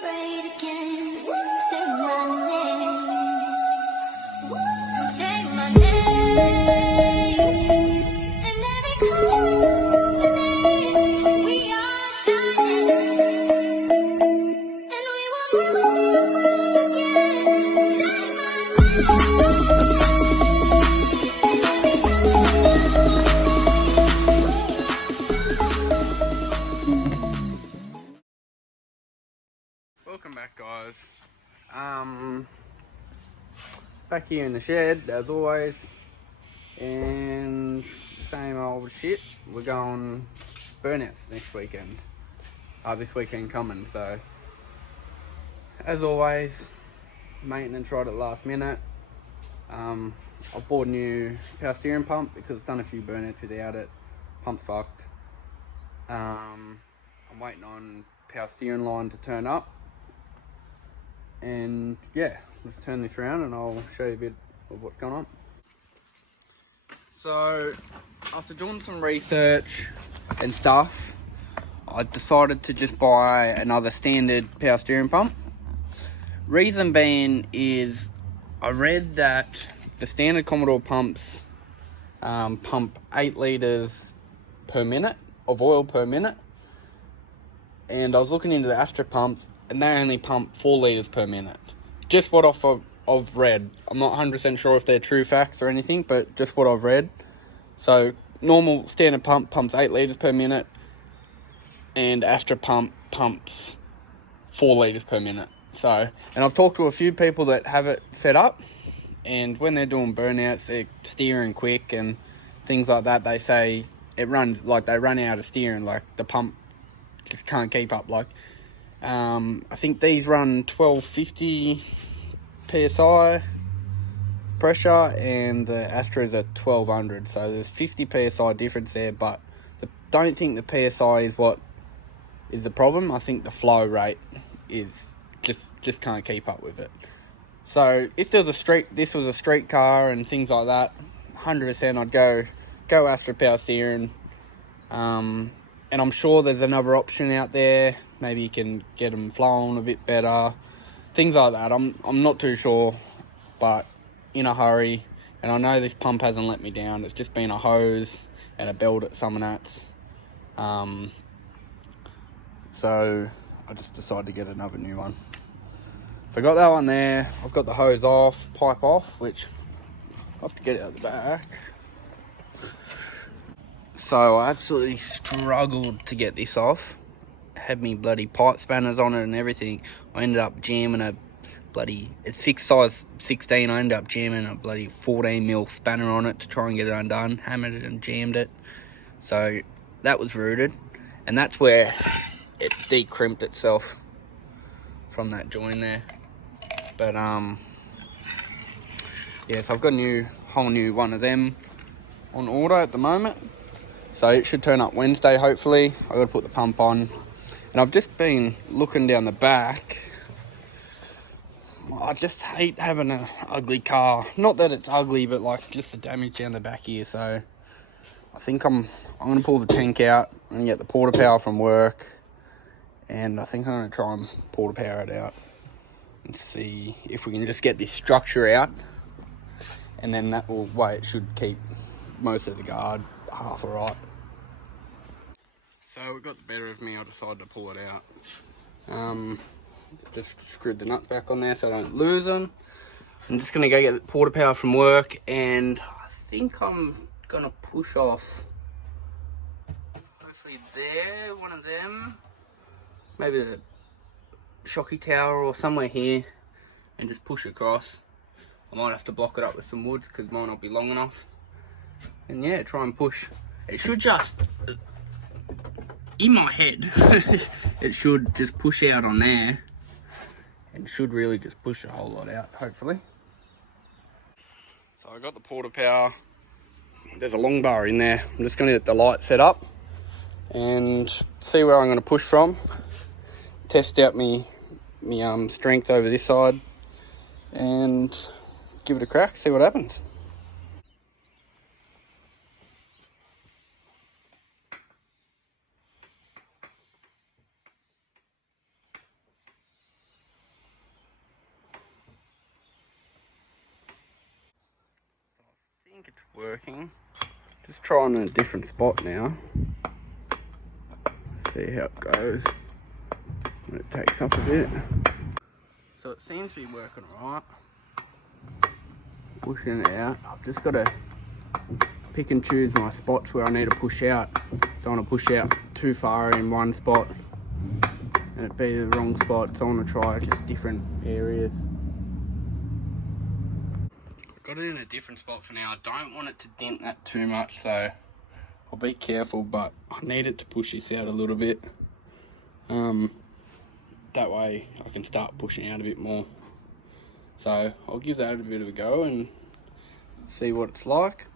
celebrate again. Say my name. Say my name. And every culminates, we are shining. And we will never be afraid again. Say my Welcome back, guys. Back here in the shed as always, and same old shit. We're going burnouts next weekend. This weekend coming. So as always, maintenance right at the last minute. I bought a new power steering pump because it's done a few burnouts without it. Pump's fucked. I'm waiting on power steering line to turn up. And yeah, let's turn this around and I'll show you a bit of what's going on. So after doing some research and stuff, I decided to just buy another standard power steering pump. Reason being is I read that the standard Commodore pumps pump 8 litres per minute of oil per minute, and I was looking into the Astra pumps and they only pump 4 litres per minute. Just what I've read. I'm not 100% sure if they're true facts or anything, but just what I've read. So normal standard pump pumps 8 litres per minute, and Astra pump pumps 4 litres per minute. So, and I've talked to a few people that have it set up, and when they're doing burnouts, they're steering quick and things like that, they say it runs like they run out of steering, like the pump just can't keep up. Like I think these run 1250 psi pressure and the Astra's at 1200, so there's 50 psi difference there, but don't think the psi is what is the problem. I think the flow rate is just can't keep up with it. So if there was this was a street car and things like that, 100% I'd go Astra power steering. And I'm sure there's another option out there. Maybe you can get them flowing a bit better, things like that. I'm not too sure, but in a hurry. And I know this pump hasn't let me down. It's just been a hose and a belt at some of that. So I just decided to get another new one. So I got that one there. I've got the hose off, pipe off, which I have to get out the back. So I absolutely struggled to get this off. Had me bloody pipe spanners on it and everything. I ended up jamming a bloody, it's size 16, I ended up jamming a bloody 14mm spanner on it to try and get it undone. Hammered it and jammed it. So that was rooted. And that's where it decrimped itself from that join there. But yeah, so I've got a whole new one of them on order at the moment. So it should turn up Wednesday, hopefully. I've got to put the pump on. And I've just been looking down the back. I just hate having an ugly car. Not that it's ugly, but like just the damage down the back here. So I think I'm going to pull the tank out and get the porta power from work. And I think I'm going to try and porta power it out and see if we can just get this structure out. And then that way it should keep most of the guard half alright. So it got the better of me, I decided to pull it out. Just screwed the nuts back on there so I don't lose them. I'm just going to go get the porta power from work, and I think I'm going to push off, hopefully there, one of them, maybe the shocky tower or somewhere here, and just push across. I might have to block it up with some woods because mine won't be long enough. And yeah, try and push. It should just, in my head, it should just push out on there. And should really just push a whole lot out, hopefully. So I got the porta power. There's a long bar in there. I'm just going to get the light set up and see where I'm going to push from. Test out me strength over this side and give it a crack, see what happens. think it's working. Just trying a different spot now. See how it goes when it takes up a bit. So it seems to be working alright. Pushing it out. I've just got to pick and choose my spots where I need to push out. Don't want to push out too far in one spot and it be the wrong spot, so I want to try just different areas. I've got it in a different spot for now. I don't want it to dent that too much, so I'll be careful, but I need it to push this out a little bit. That way I can start pushing out a bit more. So I'll give that a bit of a go and see what it's like.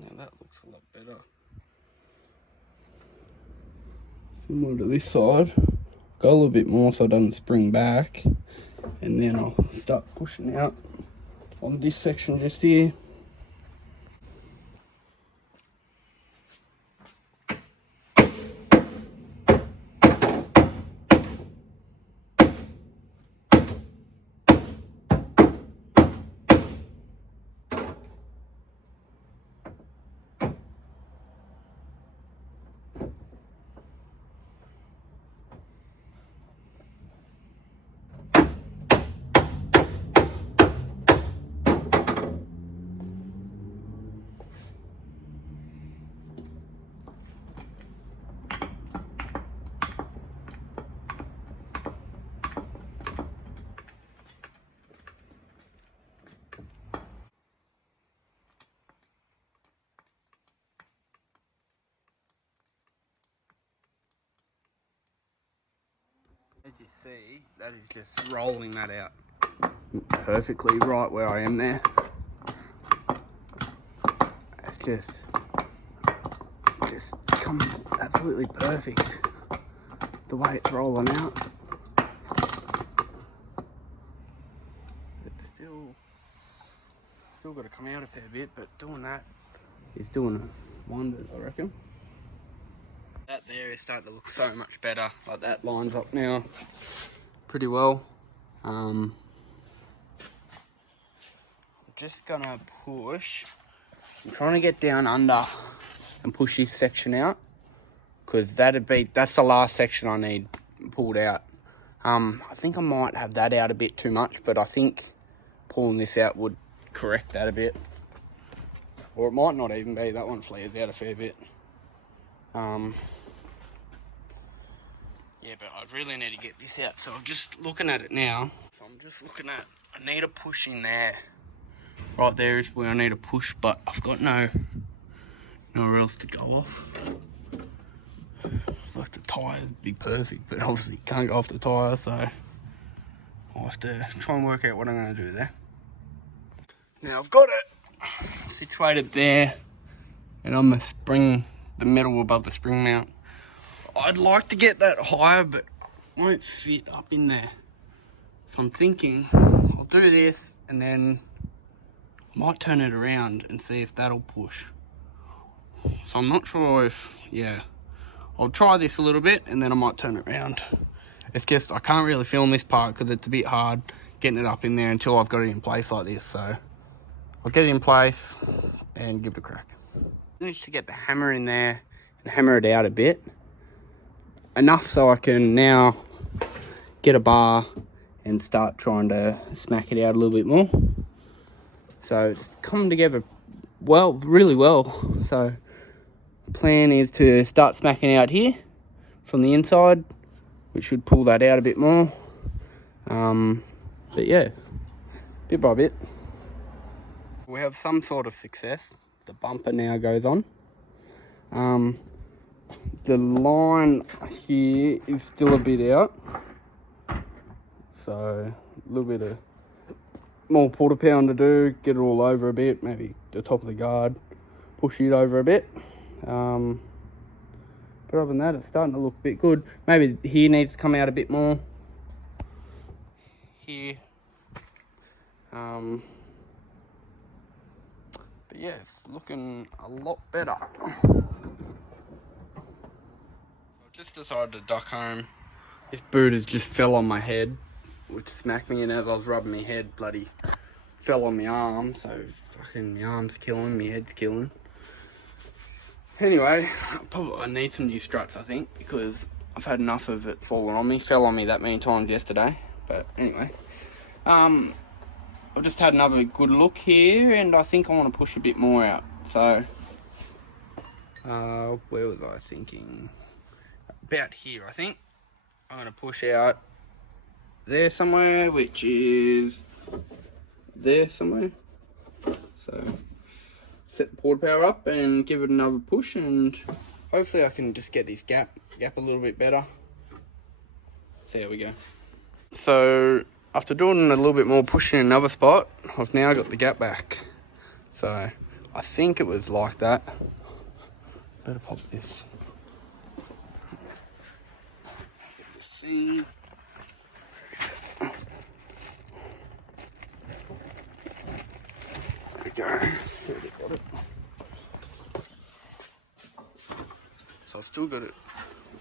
Now that looks a lot better. Similar to this side. Go a little bit more so it doesn't spring back. And then I'll start pushing out on this section just here. As you see, that is just rolling that out perfectly right where I am there. It's just come absolutely perfect the way it's rolling out. It's still got to come out a fair bit, but doing that is doing wonders, I reckon. That there is starting to look so much better. Like that lines up now pretty well. I'm just gonna push. I'm trying to get down under and push this section out, because that's the last section I need pulled out. I think I might have that out a bit too much, but I think pulling this out would correct that a bit. Or it might not even be. That one flares out a fair bit. Yeah, but I really need to get this out. So I'm just looking at it now. So I'm just looking at, I need a push in there. Right there is where I need a push, but I've got nowhere else to go off. Like the tyre would be perfect, but obviously you can't go off the tyre, so I'll have to try and work out what I'm going to do there. Now I've got it situated there, and on the metal above the spring mount. I'd like to get that higher, but it won't fit up in there. So I'm thinking I'll do this and then I might turn it around and see if that'll push. So I'm not sure if, yeah, I'll try this a little bit and then I might turn it around. It's just I can't really film this part because it's a bit hard getting it up in there until I've got it in place like this. So I'll get it in place and give it a crack. Managed to get the hammer in there and hammer it out a bit. Enough so I can now get a bar and start trying to smack it out a little bit more. So it's coming together well, really well. So the plan is to start smacking out here from the inside, which should pull that out a bit more. But yeah, bit by bit. We have some sort of success. The bumper now goes on. The line here is still a bit out. So a little bit of more quarter pound to do, get it all over a bit, maybe the top of the guard, push it over a bit. But other than that, it's starting to look a bit good. Maybe here needs to come out a bit more. Here. But yeah, it's looking a lot better. I just decided to duck home. This boot has just fell on my head, which smacked me, and as I was rubbing my head, bloody fell on my arm. So fucking my arm's killing, my head's killing. Anyway, I need some new struts, I think, because I've had enough of it falling on me. Fell on me that many times yesterday. But anyway, I've just had another good look here, and I think I want to push a bit more out. So, where was I thinking? About here, I think. I'm going to push out there somewhere, which is there somewhere. So, set the port power up and give it another push, and hopefully I can just get this gap a little bit better. So there we go. So after doing a little bit more pushing in another spot, I've now got the gap back. So I think it was like that. Better pop this. See. There we go. Got it. So I've still got it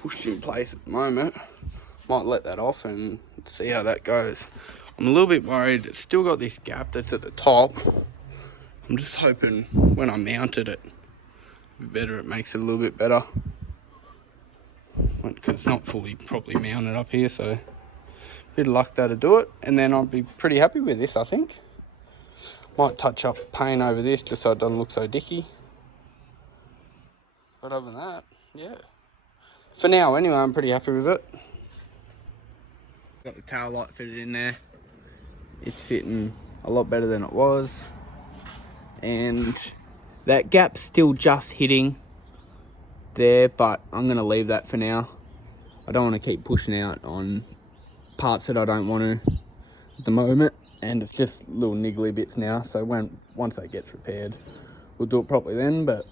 pushed in place at the moment. Might let that off and see how that goes. I'm a little bit worried. It's still got this gap that's at the top. I'm just hoping when I mounted it, it makes it a little bit better. Because it's not fully properly mounted up here, so a bit of luck that'll do it. And then I'll be pretty happy with this, I think. Might touch up paint over this just so it doesn't look so dicky. But other than that, yeah. For now, anyway, I'm pretty happy with it. Got the tail light fitted in there. It's fitting a lot better than it was. And that gap's still just hitting there, but I'm going to leave that for now. I don't want to keep pushing out on parts that I don't want to at the moment. And it's just little niggly bits now. So once that gets repaired, we'll do it properly then. But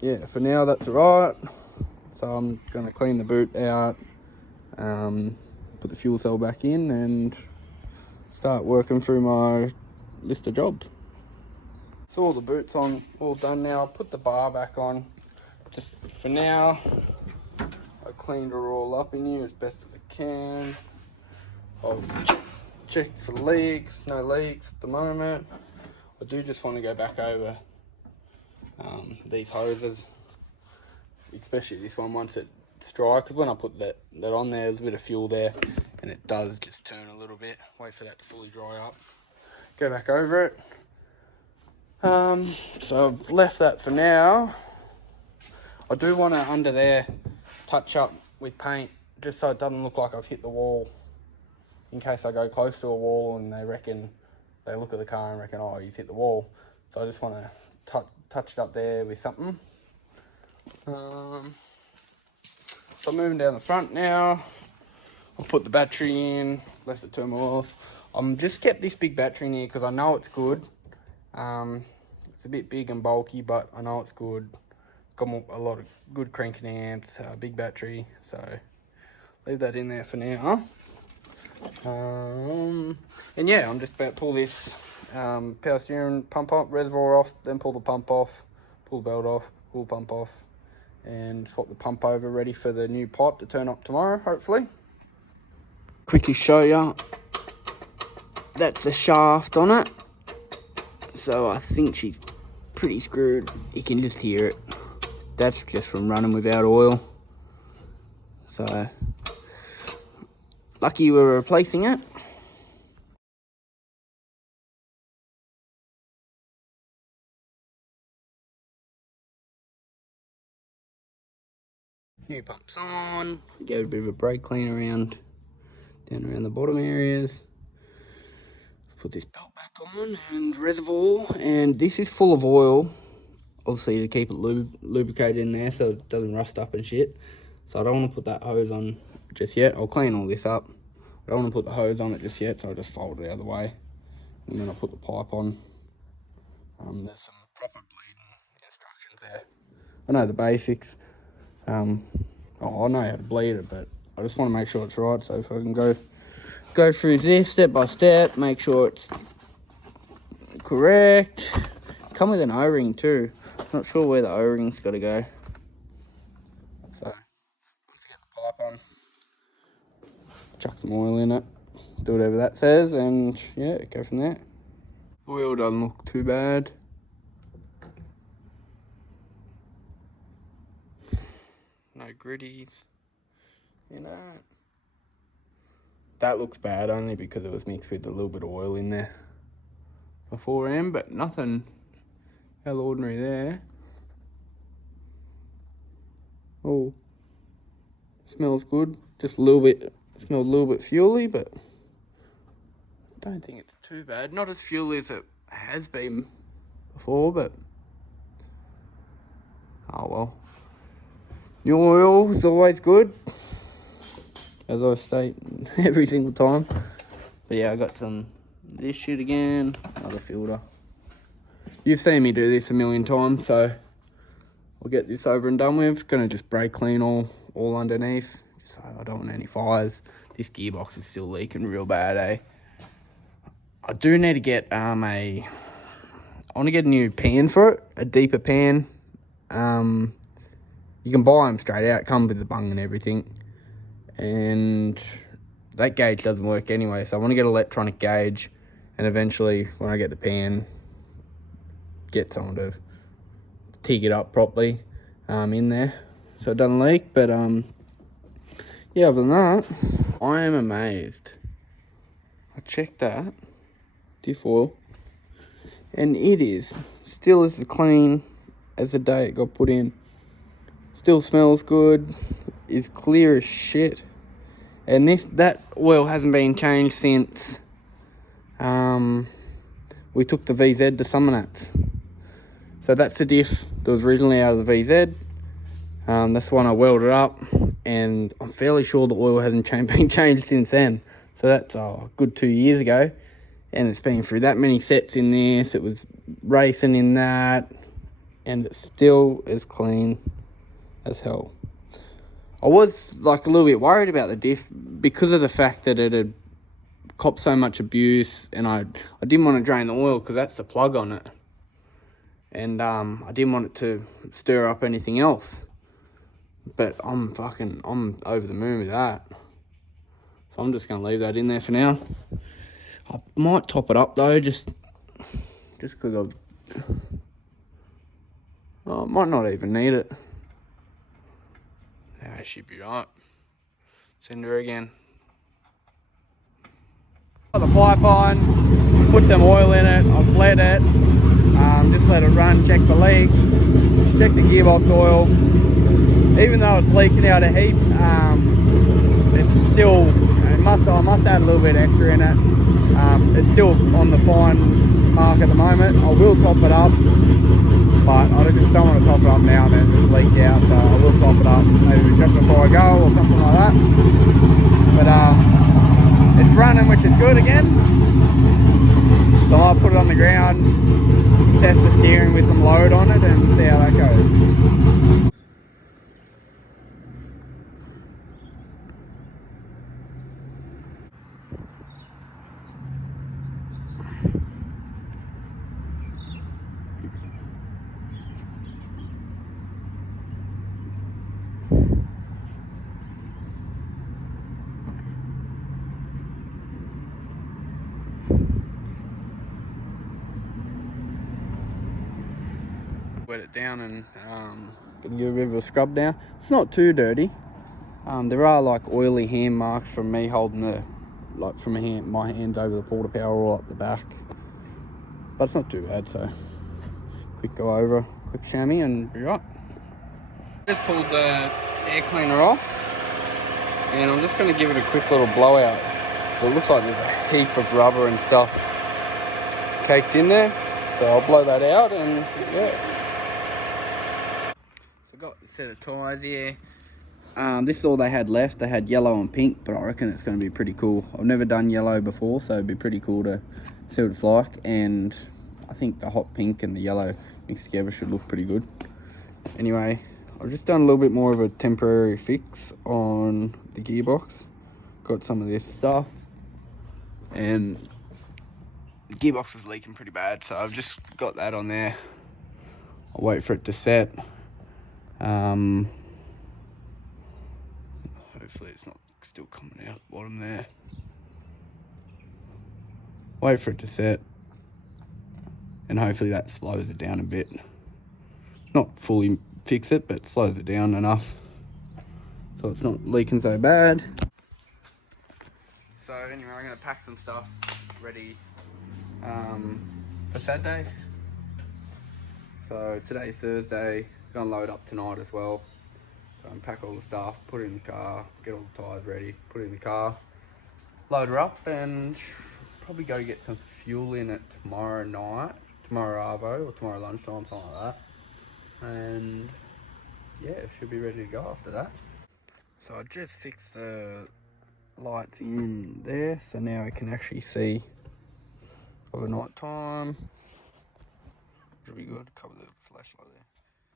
yeah, for now, that's alright. So I'm going to clean the boot out, put the fuel cell back in, and start working through my list of jobs. So all the boots on, all done now. I'll put the bar back on. Just for now, I cleaned her all up in here as best as I can. I'll check for leaks, no leaks at the moment. I do just want to go back over these hoses, especially this one once it's dry, because when I put that on there's a bit of fuel there and it does just turn a little bit. Wait for that to fully dry up, go back over it. So I've left that for now. I do want to under there touch up with paint just so it doesn't look like I've hit the wall, in case I go close to a wall and they look at the car and reckon, oh, he's hit the wall. So I just want to touch it up there with something. So I'm moving down the front now. I'll put the battery in, left the turbo off. I'm just kept this big battery in here because I know it's good. It's a bit big and bulky, but I know it's good. Got a lot of good cranking amps, big battery, so leave that in there for now. And yeah, I'm just about to pull this power steering pump off, reservoir off, then pull the pump off, pull the belt off, pull the pump off, and swap the pump over, ready for the new pipe to turn up tomorrow, hopefully. Quickly show you, that's the shaft on it. So I think she's pretty screwed. You can just hear it. That's just from running without oil. So lucky we're replacing it. New pumps on. Give it a bit of a brake clean down around the bottom areas. Put this belt back on and reservoir, and this is full of oil, obviously to keep it lubricated in there so it doesn't rust up and shit. So I don't want to put that hose on just yet. I'll clean all this up. I don't want to put the hose on it just yet, so I'll just fold it out of the way and then I'll put the pipe on. There's some proper bleeding instructions there. I know the basics. I know how to bleed it, but I just want to make sure it's right. So if I can go through this step by step, make sure it's correct, come with an O-ring too. Not sure where the O-ring's got to go. So, let's get the pipe on. Chuck some oil in it. Do whatever that says, and yeah, go from there. Oil doesn't look too bad. No gritties. You know. That looks bad only because it was mixed with a little bit of oil in there beforehand, but nothing out of the ordinary there. Oh, smells good. Just a little bit, smells a little bit fuely, but I don't think it's too bad. Not as fuely as it has been before, but oh well. New oil is always good, as I state every single time. But yeah, I got some this shit again, another filter. You've seen me do this a million times, so I'll get this over and done with. Gonna just brake clean all underneath, just so I don't want any fires. This gearbox is still leaking real bad, eh? I do need to get I want to get a new pan for it, a deeper pan. You can buy them straight out, come with the bung and everything. And that gauge doesn't work anyway, so I want to get an electronic gauge, and eventually when I get the pan, get someone to TIG it up properly in there so it doesn't leak. But yeah, other than that, I am amazed. I checked that diff oil and it is still as clean as the day it got put in. Still smells good, is clear as shit. And that oil hasn't been changed since we took the VZ to Summernats. So that's the diff that was originally out of the VZ. That's the one I welded up, and I'm fairly sure the oil hasn't been changed since then. So that's a good 2 years ago, and it's been through that many sets in this. It was racing in that, and it's still as clean as hell. I was like a little bit worried about the diff because of the fact that it had copped so much abuse, and I didn't want to drain the oil because that's the plug on it, and I didn't want it to stir up anything else. But I'm over the moon with that, so I'm just gonna leave that in there for now. I might top it up though, just because I might not even need it. Yeah, should be right. Send her again. Got the pipe on, put some oil in it, I've bled it, just let it run, check the leaks, check the gearbox oil. Even though it's leaking out a heap, it's still, I must add a little bit extra in it. It's still on the fine mark at the moment. I will top it up, but I just don't want to top it up now and then just leak out, so I will top it up maybe just before I go or something like that. But it's running, which is good again. So I'll put it on the ground, test the steering with some load on it and see how that goes. Wet it down and gonna give it a bit of a scrub now. It's not too dirty. There are like oily hand marks from me holding my hands over the porta power all up the back, but it's not too bad. So quick go over, quick chamois and be right. Just pulled the air cleaner off, and I'm just going to give it a quick little blowout. It looks like there's a heap of rubber and stuff caked in there, so I'll blow that out and yeah. So I've got a set of tyres here. This is all they had left. They had yellow and pink, but I reckon it's going to be pretty cool. I've never done yellow before, so it'd be pretty cool to see what it's like. And I think the hot pink and the yellow mixed together should look pretty good. Anyway, I've just done a little bit more of a temporary fix on the gearbox. Got some of this stuff, and the gearbox was leaking pretty bad, so I've just got that on there. I'll wait for it to set. Hopefully it's not still coming out the bottom there. Wait for it to set, and hopefully that slows it down a bit. Not fully fix it, but slows it down enough so it's not leaking so bad. So anyway, I'm gonna pack some stuff ready for Saturday. So today's Thursday, gonna load up tonight as well. So unpack all the stuff, put it in the car, get all the tyres ready, put it in the car, load her up, and probably go get some fuel in it tomorrow night, tomorrow arvo, or tomorrow lunchtime, something like that. And yeah, should be ready to go after that. So I just fixed the lights in there, so now I can actually see over night time. Pretty good. Cover the flashlight there,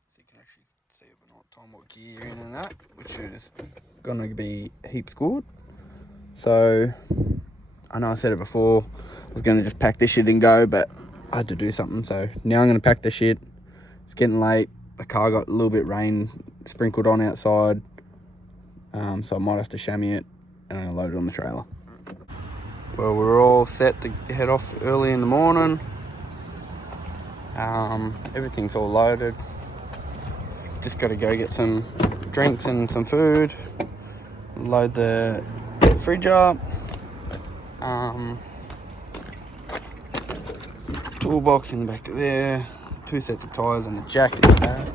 so you can actually see over night time what gear in and that, which is gonna be heaps good. So I know I said it before, I was gonna just pack this shit and go, but I had to do something, so now I'm gonna pack the shit. It's getting late. The car got a little bit rain sprinkled on outside, so I might have to chamois it and I'm gonna load it on the trailer. Well, we're all set to head off early in the morning. Everything's all loaded. Just got to go get some drinks and some food. Load the fridge up. Toolbox in the back of there. 2 sets of tyres and the jack in the back.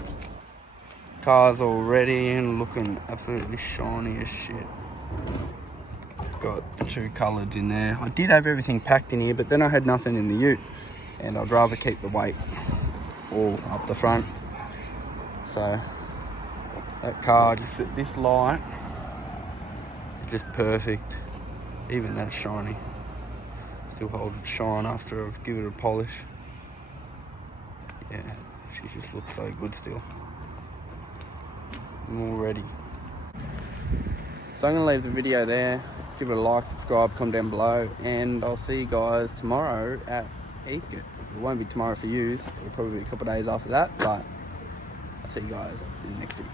Car's all ready and looking absolutely shiny as shit. Got 2 colours in there. I did have everything packed in here, but then I had nothing in the ute, and I'd rather keep the weight all up the front. So that car, just this light, just perfect. Even that shiny, still holds its shine after I've given it a polish. Yeah, she just looks so good still. I'm all ready. So I'm gonna leave the video there. Give it a like, subscribe, comment down below, and I'll see you guys tomorrow at Heathcote. It won't be tomorrow for yous, it'll probably be a couple of days after that, but I'll see you guys in the next video.